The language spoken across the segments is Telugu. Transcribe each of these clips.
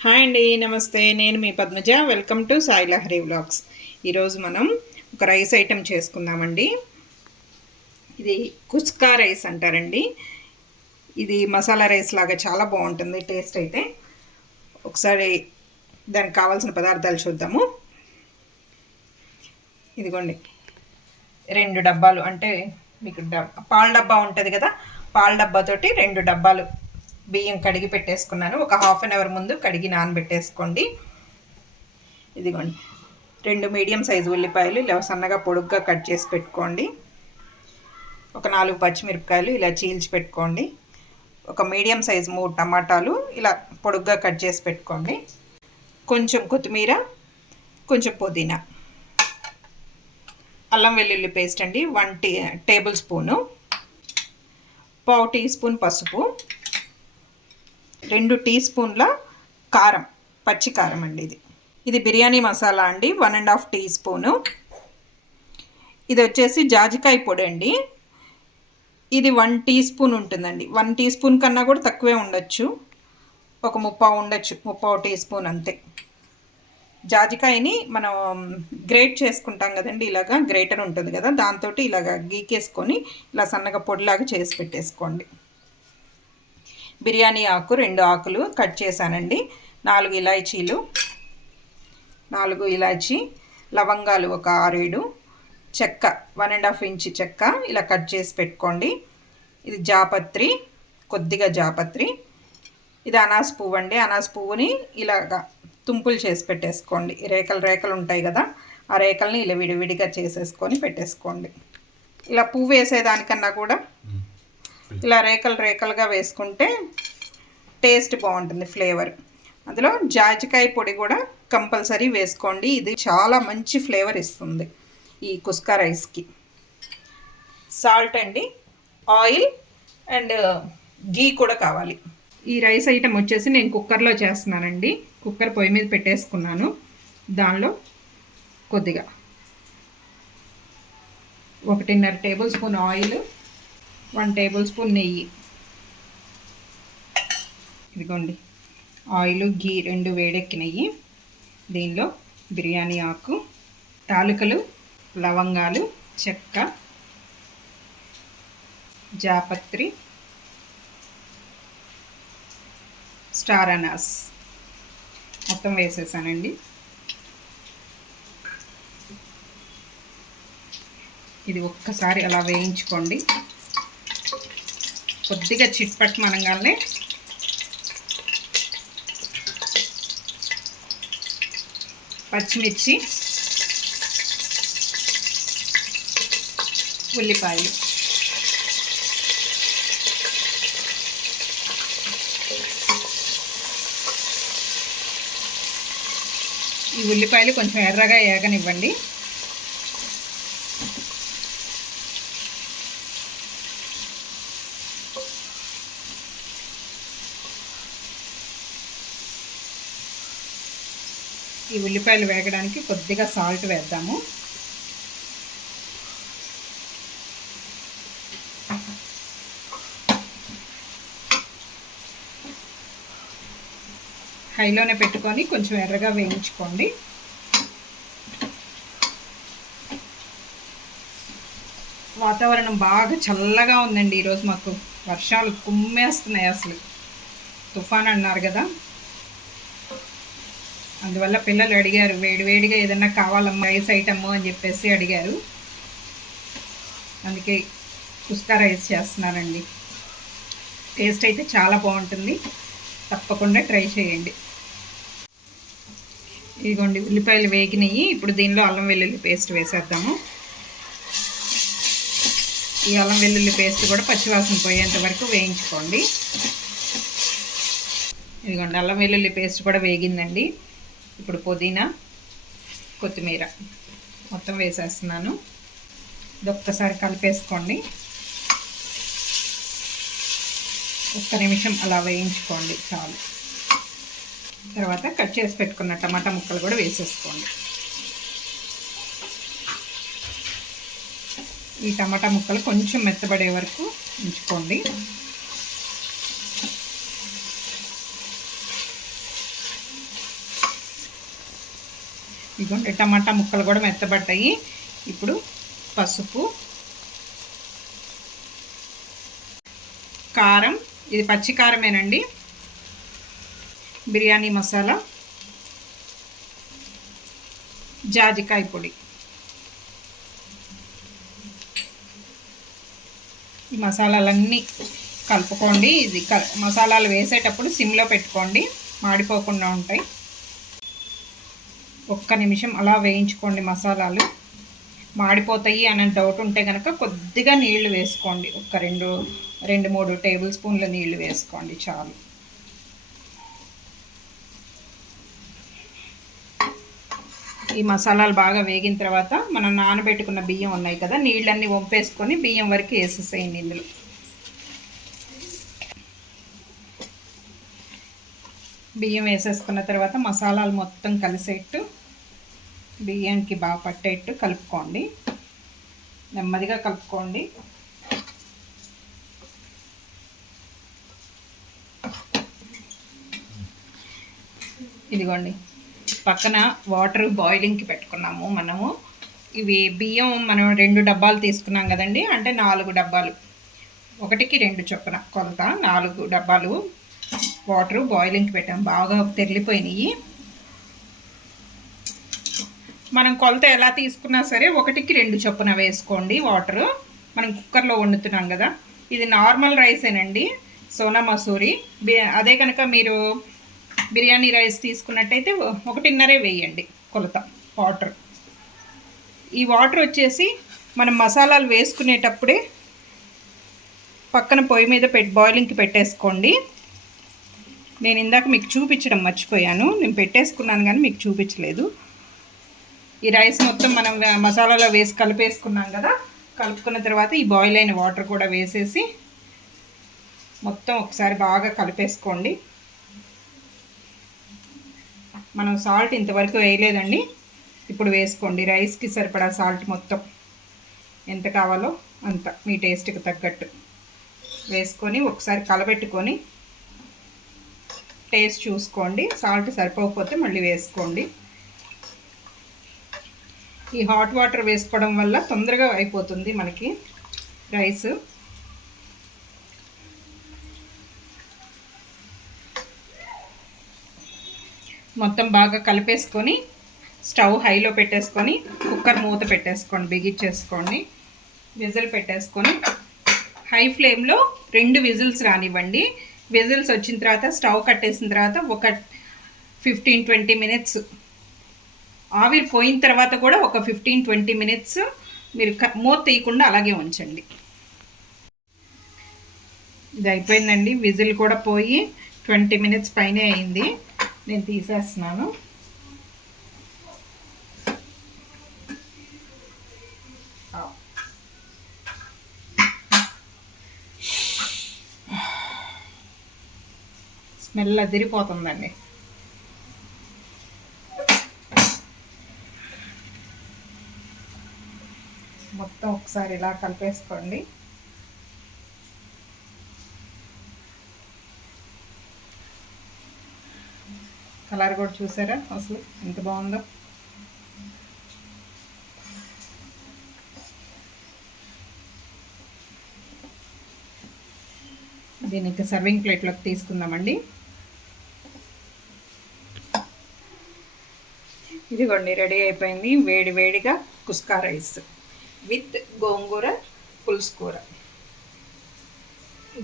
హాయ్ అండి, నమస్తే. నేను మీ Padmaja. Welcome to Sai Lahari vlogs. ఈరోజు మనం ఒక రైస్ ఐటెం చేసుకుందామండి. ఇది కుస్కా రైస్ అంటారండి. ఇది మసాలా రైస్ లాగా చాలా బాగుంటుంది టేస్ట్ అయితే. ఒకసారి దానికి కావాల్సిన పదార్థాలు చూద్దాము. ఇదిగోండి, 2 డబ్బాలు, అంటే మీకు పాల డబ్బా ఉంటుంది కదా, పాల డబ్బాతోటి 2 డబ్బాలు బియ్యం కడిగి పెట్టేసుకున్నాను. ఒక హాఫ్ అన్ అవర్ ముందు కడిగి నానబెట్టేసుకోండి. ఇదిగోండి, 2 మీడియం సైజు ఉల్లిపాయలు ఇలా సన్నగా పొడుగ్గా కట్ చేసి పెట్టుకోండి. ఒక 4 పచ్చిమిరపకాయలు ఇలా చీల్చి పెట్టుకోండి. ఒక మీడియం సైజు 3 టమాటాలు ఇలా పొడుగ్గా కట్ చేసి పెట్టుకోండి. కొంచెం కొత్తిమీర, కొంచెం పుదీనా, అల్లం వెల్లుల్లి పేస్ట్ అండి 1 టేబుల్ స్పూను, పావు టీ స్పూన్ పసుపు, 2 టీ స్పూన్ల కారం, పచ్చి కారం అండి. ఇది బిర్యానీ మసాలా అండి, 1.5 టీ స్పూను. ఇది వచ్చేసి జాజికాయ పొడి అండి. ఇది 1 టీ స్పూన్ ఉంటుందండి. 1 టీ స్పూన్ కన్నా కూడా తక్కువే ఉండొచ్చు, ఒక ముప్పావు ఉండొచ్చు, ముప్పావు టీ స్పూన్ అంతే. జాజికాయని మనం గ్రేట్ చేసుకుంటాం కదండి, ఇలాగా గ్రేటర్ ఉంటుంది కదా, దాంతో ఇలాగా గీకేసుకొని ఇలా సన్నగా పొడిలాగా చేసి పెట్టేసుకోండి. బిర్యానీ ఆకు 2 ఆకులు కట్ చేశానండి. 4 ఇలాచీలు, 4 ఇలాచీ, లవంగాలు ఒక 6-7, చెక్క 1.5 ఇంచ్ చెక్క ఇలా కట్ చేసి పెట్టుకోండి. ఇది జాపత్రి, కొద్దిగా జాపత్రి. ఇది అనాస పువ్వు అండి. అనాస పువ్వుని ఇలాగా తుంపులు చేసి పెట్టేసుకోండి. రేకలు ఉంటాయి కదా, ఆ రేకల్ని ఇలా విడివిడిగా చేసేసుకొని పెట్టేసుకోండి. ఇలా పువ్వు వేసేదానికన్నా కూడా ఇలా రేకలుగా వేసుకుంటే టేస్ట్ బాగుంటుంది, ఫ్లేవర్. అందులో జాజికాయ పొడి కూడా కంపల్సరీ వేసుకోండి. ఇది చాలా మంచి ఫ్లేవర్ ఇస్తుంది ఈ కుస్కా రైస్కి. సాల్ట్ అండి, ఆయిల్ అండ్ గీ కూడా కావాలి. ఈ రైస్ ఐటెం వచ్చేసి నేను కుక్కర్లో చేస్తున్నానండి. కుక్కర్ పొయ్యి మీద పెట్టేసుకున్నాను. దానిలో కొద్దిగా 1.5 table spoon oil, 1 table spoon నెయ్యి. ఇదిగోండి, ఆయిల్ గీ 2 వేడెక్కినవి. దీనిలో బిర్యానీ ఆకు, తాలికలు, లవంగాలు, చెక్క, జాపత్రి, స్టార్ అనాస్ మొత్తం వేసేసానండి. ఇది ఒక్కసారి అలా వేయించుకోండి. కొద్దిగా చిట్పట్ మనగానే పచ్చిమిర్చి, ఉల్లిపాయలు, ఈ ఉల్లిపాయలు కొంచెం ఎర్రగా ఏగనివ్వండి. ఈ ఉల్లిపాయలు వేగడానికి కొద్దిగా సాల్ట్ వేద్దాము. హైలోనే పెట్టుకొని కొంచెం ఎర్రగా వేయించుకోండి. వాతావరణం బాగా చల్లగా ఉందండి ఈరోజు. మాకు వర్షాలు కుమ్మేస్తున్నాయి. అసలు తుఫాన్ అన్నారు కదా, అందువల్ల పిల్లలు అడిగారు వేడివేడిగా ఏదన్నా కావాలమ్మా రైస్ ఐటమ్ అని చెప్పేసి అడిగారు. అందుకే కుస్కా రైస్ చేస్తున్నానండి. టేస్ట్ అయితే చాలా బాగుంటుంది, తప్పకుండా ట్రై చేయండి. ఇదిగోండి, ఉల్లిపాయలు వేగినాయి. ఇప్పుడు దీనిలో అల్లం వెల్లుల్లి పేస్ట్ వేసేద్దాము. ఈ అల్లం వెల్లుల్లి పేస్ట్ కూడా పచ్చివాసన పోయేంత వరకు వేయించుకోండి. ఇదిగోండి, అల్లం వెల్లుల్లి పేస్ట్ కూడా వేగిందండి. ఇప్పుడు పుదీనా, కొత్తిమీర మొత్తం వేసేస్తున్నాను. ఇది ఒక్కసారి కలిపేసుకోండి. 1 నిమిషం అలా వేయించుకోండి చాలు. తర్వాత కట్ చేసి పెట్టుకున్న టమాటా ముక్కలు కూడా వేసేసుకోండి. ఈ టమాటా ముక్కలు కొంచెం మెత్తబడే వరకు ఉంచుకోండి. ఇదిగోండి టమాటా ముక్కలు కూడా మెత్తబడ్డాయి. ఇప్పుడు పసుపు, కారం, ఇది పచ్చి కారమేనండి, బిర్యానీ మసాలా, జాజికాయ పొడి. ఈ మసాలాలన్నీ కలుపుకోండి. ఇది మసాలాలు వేసేటప్పుడు సిమ్లో పెట్టుకోండి, మాడిపోకుండా ఉంటాయి. ఒక్క నిమిషం అలా వేయించుకోండి. మసాలాలు మాడిపోతాయి అనే డౌట్ ఉంటే కనుక కొద్దిగా నీళ్లు వేసుకోండి. ఒక 2-3 టేబుల్ స్పూన్ల నీళ్లు వేసుకోండి చాలు. ఈ మసాలాలు బాగా వేగిన తర్వాత మనం నానబెట్టుకున్న బియ్యం ఉన్నాయి కదా, నీళ్ళన్నీ వంపేసుకొని బియ్యం వరకు వేసేసేయండి. ఇందులో బియ్యం వేసేసుకున్న తర్వాత మసాలాలు మొత్తం కలిసేట్టు బియ్యానికి బాగా పట్టేట్టు కలుపుకోండి. నెమ్మదిగా కలుపుకోండి. ఇదిగోండి పక్కన వాటర్ బాయిలింగ్కి పెట్టుకున్నాము మనము. ఇవి బియ్యం మనం 2 డబ్బాలు తీసుకున్నాం కదండి, అంటే 4 డబ్బాలు, 1కి 2 చొప్పున కొలత 4 డబ్బాలు వాటర్ బాయిలింగ్కి పెట్టాము. బాగా తెరిలిపోయినాయి. మనం కొలత ఎలా తీసుకున్నా సరే 1కి 2 చొప్పున వేసుకోండి వాటరు. మనం కుక్కర్లో వండుతున్నాం కదా. ఇది నార్మల్ రైసేనండి, సోనా మసూరి. అదే కనుక మీరు బిర్యానీ రైస్ తీసుకున్నట్టయితే 1.5 వేయండి కొలత వాటర్. ఈ వాటర్ వచ్చేసి మనం మసాలాలు వేసుకునేటప్పుడే పక్కన పొయ్యి మీద బాయిలింగ్కి పెట్టేసుకోండి. నేను ఇందాక మీకు చూపించడం మర్చిపోయాను, నేను పెట్టేసుకున్నాను కానీ మీకు చూపించలేదు. ఈ రైస్ మొత్తం మనం మసాలాలో వేసి కలిపేసుకున్నాం కదా. కలుపుకున్న తర్వాత ఈ బాయిల్ అయిన వాటర్ కూడా వేసేసి మొత్తం ఒకసారి బాగా కలిపేసుకోండి. మనం సాల్ట్ ఇంతవరకు వేయలేదండి, ఇప్పుడు వేసుకోండి. రైస్కి సరిపడా సాల్ట్ మొత్తం ఎంత కావాలో అంత మీ టేస్ట్కి తగ్గట్టు వేసుకొని ఒకసారి కలబెట్టుకొని టేస్ట్ చూసుకోండి. సాల్ట్ సరిపోకపోతే మళ్ళీ వేసుకోండి. ఈ హాట్ వాటర్ వేసుకోవడం వల్ల తొందరగా అయిపోతుంది మనకి రైస్. మొత్తం బాగా కలిపేసుకొని స్టవ్ హైలో పెట్టేసుకొని కుక్కర్ మూత పెట్టేసుకోండి, బిగించేసుకోండి. విజిల్ పెట్టేసుకొని హై ఫ్లేమ్లో 2 విజిల్స్ రానివ్వండి. విజిల్స్ వచ్చిన తర్వాత స్టవ్ కట్టేసిన తర్వాత ఒక 15-20 మినిట్స్ ఆవిరి పోయిన తర్వాత కూడా ఒక 15-20 మినిట్స్ మీరు మూత తీయకుండా అలాగే ఉంచండి. ఇది అయిపోయిందండి, విజిల్ కూడా పోయి 20 మినిట్స్ పైనే అయింది. నేను తీసేస్తున్నాను. స్మెల్ అదిరిపోతుందండి. మొత్తం ఒకసారి ఇలా కలిపేసుకోండి. కలర్ కూడా చూసారా అసలు ఎంత బాగుందో. దీనికి సర్వింగ్ ప్లేట్లోకి తీసుకుందామండి. ఇదిగోండి రెడీ అయిపోయింది వేడి వేడిగా కుస్కా రైస్ విత్ గోంగూర పులుసు కూర.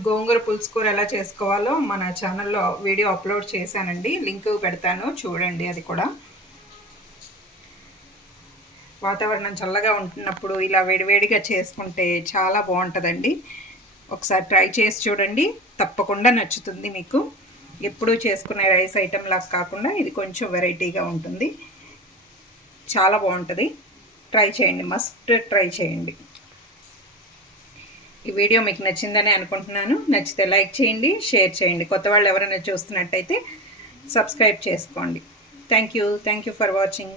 గోంగూర పులుసు కూర ఎలా చేసుకోవాలో మన ఛానల్లో వీడియో అప్లోడ్ చేశానండి, లింక్ పెడతాను చూడండి. అది కూడా వాతావరణం చల్లగా ఉంటున్నప్పుడు ఇలా వేడివేడిగా చేసుకుంటే చాలా బాగుంటుందండి. ఒకసారి ట్రై చేసి చూడండి, తప్పకుండా నచ్చుతుంది మీకు. ఎప్పుడూ చేసుకునే రైస్ ఐటెం లాగా కాకుండా ఇది కొంచెం వెరైటీగా ఉంటుంది, చాలా బాగుంటుంది. ట్రై చేయండి, మస్ట్ ట్రై చేయండి. ఈ వీడియో మీకు నచ్చిందని అనుకుంటున్నాను. నచ్చితే లైక్ చేయండి, షేర్ చేయండి. కొత్త వాళ్ళు ఎవరైనా చూస్తున్నట్టయితే సబ్స్క్రైబ్ చేసుకోండి. Thank you for watching.